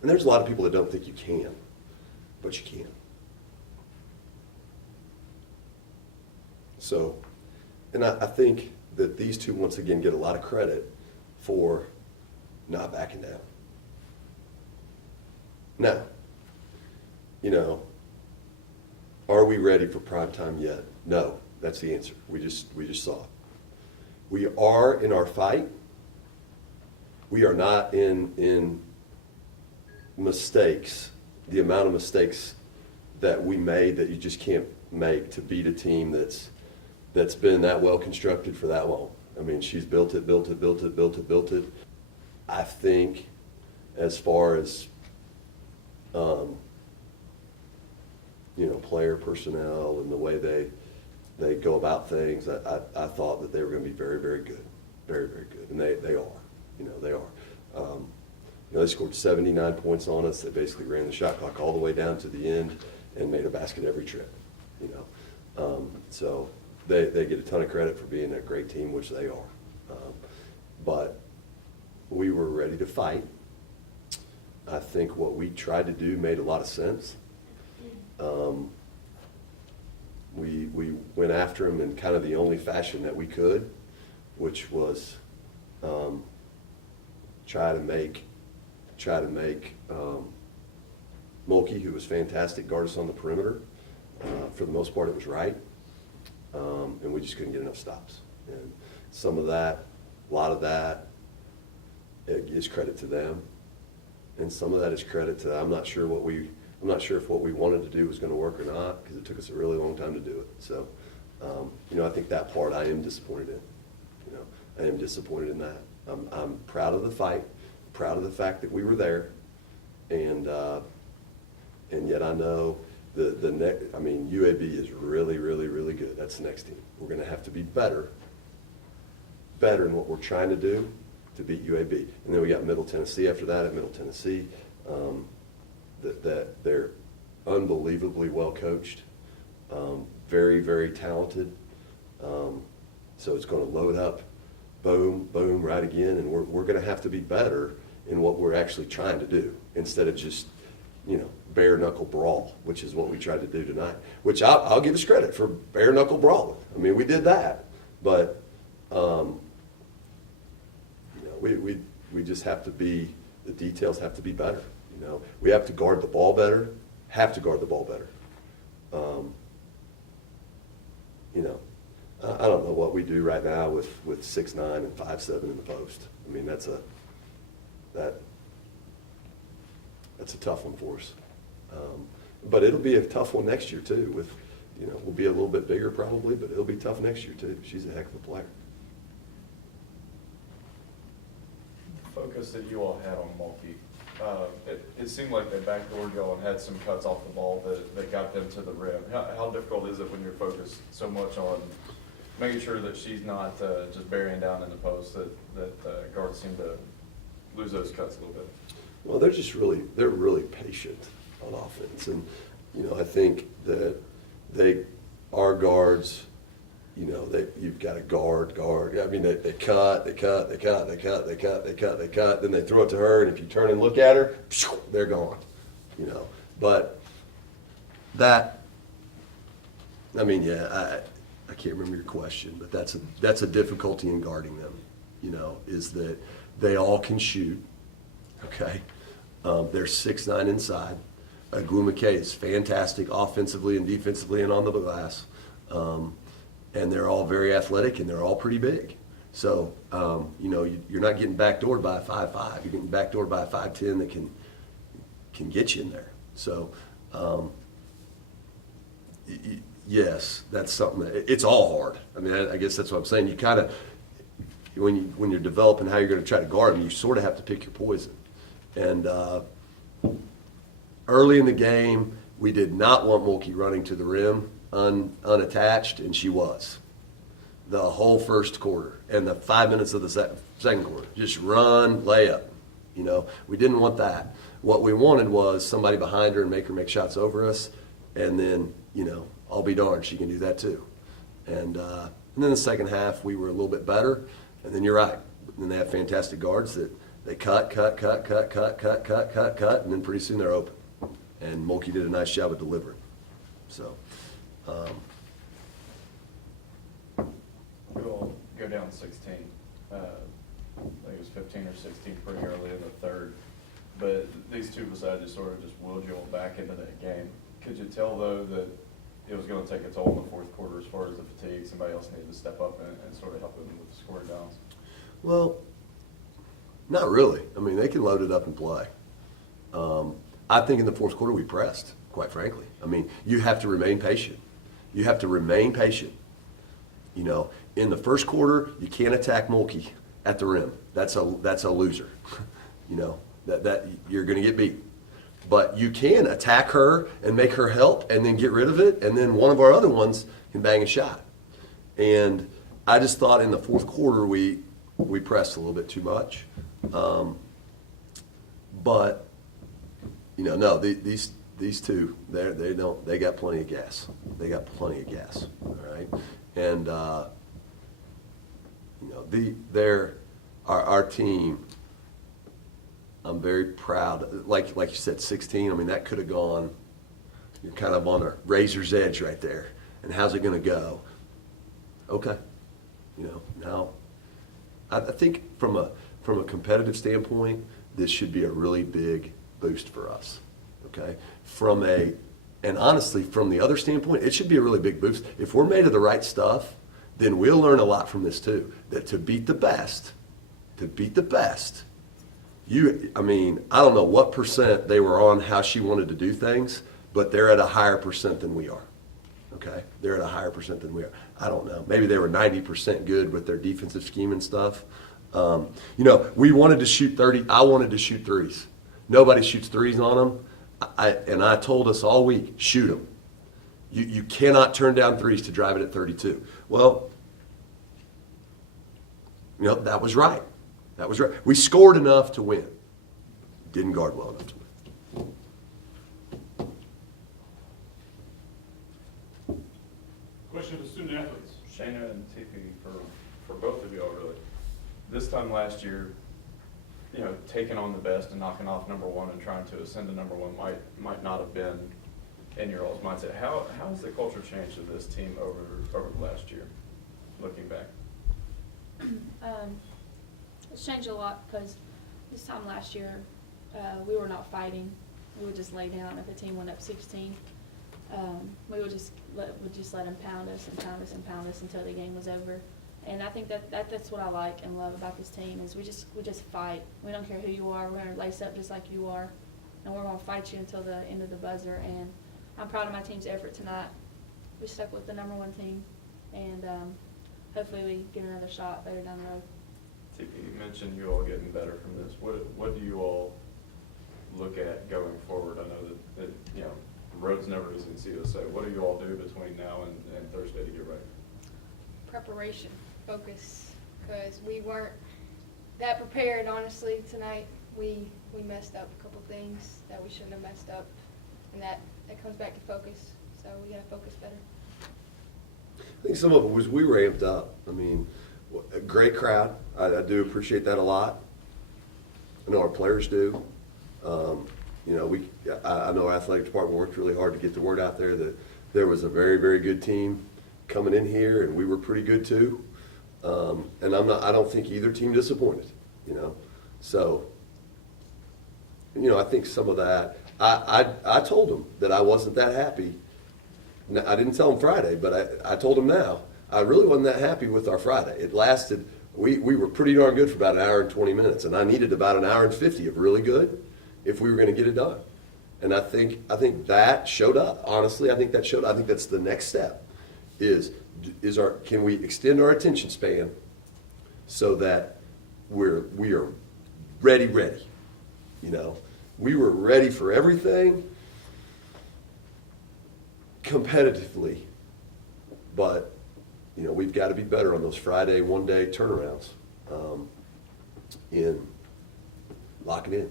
And there's a lot of people that don't think you can, but you can. So, and I think that these two, once again, get a lot of credit for not backing down. Now, you know, are we ready for prime time yet? No, that's the answer. We just saw it. We are in our fight. We are not in mistakes, the amount of mistakes that we made that you just can't make to beat a team that's been that well constructed for that long. I mean, she's built it. I think as far as you know, player personnel and the way they go about things, I thought that they were going to be very, very good. Very, very good. And they are. You know, they are. You know, they scored 79 points on us. They basically ran the shot clock all the way down to the end and made a basket every trip. You know, so they get a ton of credit for being a great team, which they are. But we were ready to fight. I think what we tried to do made a lot of sense. We went after them in kind of the only fashion that we could, which was try to make Mulkey, who was fantastic, guard us on the perimeter. For the most part, it was right, and we just couldn't get enough stops. And some of that, a lot of that, is credit to them, and some of that is credit to I'm not sure if what we wanted to do was going to work or not, because it took us a really long time to do it. So, you know, I think that part I am disappointed in. You know, I am disappointed in that. I'm proud of the fight, proud of the fact that we were there, and yet I know the next. I mean, UAB is really, really, really good. That's the next team. We're going to have to be better in what we're trying to do to beat UAB. And then we got Middle Tennessee after that. At Middle Tennessee, that they're unbelievably well coached, very, very talented. So it's going to load up, boom, boom, right again, and we're going to have to be better in what we're actually trying to do instead of just, you know, bare knuckle brawl, which is what we tried to do tonight. Which I'll give us credit for bare knuckle brawling. I mean, we did that, but you know, we just have to be. The details have to be better. You know, we have to guard the ball better. You know, I don't know what we do right now with 6'9" and 5'7" in the post. I mean, that's a tough one for us. But it'll be a tough one next year too. With, you know, we'll be a little bit bigger probably, but it'll be tough next year too. She's a heck of a player. The focus that you all had on Mulkey, it seemed like they backdoored y'all and had some cuts off the ball that got them to the rim. How difficult is it when you're focused so much on making sure that she's not just burying down in the post, that guards seem to lose those cuts a little bit? Well, they're really patient on offense, and you know, I think that our guards, you know, you've got to guard. I mean, they cut, then they throw it to her, and if you turn and look at her, they're gone. You know, but that, I mean, yeah, I can't remember your question, but that's a difficulty in guarding them. You know, is that they all can shoot. Okay, they're 6'9" inside. Agwu McKay is fantastic offensively and defensively and on the glass. And they're all very athletic, and they're all pretty big. So, you know, you're not getting backdoored by a 5'5". You're getting backdoored by a 5'10" that can get you in there. So, yes, that's something it's all hard. I mean, I guess that's what I'm saying. You kind of, when you're developing how you're going to try to guard them, you sort of have to pick your poison. And early in the game, we did not want Mulkey running to the rim unattached, and she was. The whole first quarter and the 5 minutes of the second quarter. Just run, layup. You know, we didn't want that. What we wanted was somebody behind her and make her make shots over us, and then, you know, I'll be darned, she can do that too. And then the second half, we were a little bit better, and then you're right. And then they have fantastic guards that They cut, and then pretty soon they're open. And Mulkey did a nice job of delivering. So, We'll go down 16. I think it was 15 or 16 pretty early in the third. But these two beside you sort of just willed you all back into that game. Could you tell, though, that it was going to take a toll in the fourth quarter as far as the fatigue? Somebody else needed to step up and sort of help them with the scoring balance? well, not really. I mean, they can load it up and play. I think in the fourth quarter we pressed, quite frankly. I mean, you have to remain patient. You have to remain patient. You know, in the first quarter, you can't attack Mulkey at the rim. That's a loser. You know, that you're going to get beat. But you can attack her and make her help and then get rid of it, and then one of our other ones can bang a shot. And I just thought in the fourth quarter we pressed a little bit too much. But you know, no, these two, they got plenty of gas. They got plenty of gas. All right, and you know, our team. I'm very proud. Like you said, 16. I mean, that could have gone. You're kind of on a razor's edge right there. And how's it going to go? Okay, you know. Now, I think from a competitive standpoint, this should be a really big boost for us. Okay, and honestly, from the other standpoint, it should be a really big boost. If we're made of the right stuff, then we'll learn a lot from this too. That to beat the best. I mean, I don't know what percent they were on how she wanted to do things, but they're at a higher percent than we are. Okay? They're at a higher percent than we are. I don't know. Maybe they were 90% good with their defensive scheme and stuff. You know, we wanted to shoot 30. I wanted to shoot threes. Nobody shoots threes on them. And I told us all week, shoot them. You cannot turn down threes to drive it at 32. Well, you know, that was right. That was right. We scored enough to win. Didn't guard well enough to win. Question to student athletes. Shayna and TP, for both of y'all, really. This time last year, you know, taking on the best and knocking off number one and trying to ascend to number one might not have been in your all's mindset. How has the culture changed of this team over the last year, looking back? It's changed a lot because this time last year, we were not fighting. We would just lay down if a team went up 16. We would just let them pound us until the game was over. And I think that's what I like and love about this team is we just fight. We don't care who you are. We're going to lace up just like you are, and we're going to fight you until the end of the buzzer. And I'm proud of my team's effort tonight. We stuck with the number one team, and hopefully we get another shot later down the road. TP, you mentioned you all getting better from this. What do you all look at going forward? I know that you know, road's never easy in CSA. What do you all do between now and Thursday to get ready? Preparation, focus, because we weren't that prepared, honestly, tonight. We messed up a couple things that we shouldn't have messed up, and that comes back to focus. So we got to focus better. I think some of it was we ramped up. I mean, a great crowd. I do appreciate that a lot. I know our players do. You know, I know our athletic department worked really hard to get the word out there that there was a very, very good team coming in here, and we were pretty good too. And I don't think either team disappointed. You know, so you know, I think some of that. I told them that I wasn't that happy. I didn't tell them Friday, but I told them now. I really wasn't that happy with our Friday. It lasted. We were pretty darn good for about an hour and 20 minutes, and I needed about an hour and 50 of really good if we were going to get it done. And I think that showed up. Honestly, I think that showed up. I think that's the next step. Can we extend our attention span so that we are ready. You know, we were ready for everything competitively, but you know, we've got to be better on those Friday one-day turnarounds in locking in.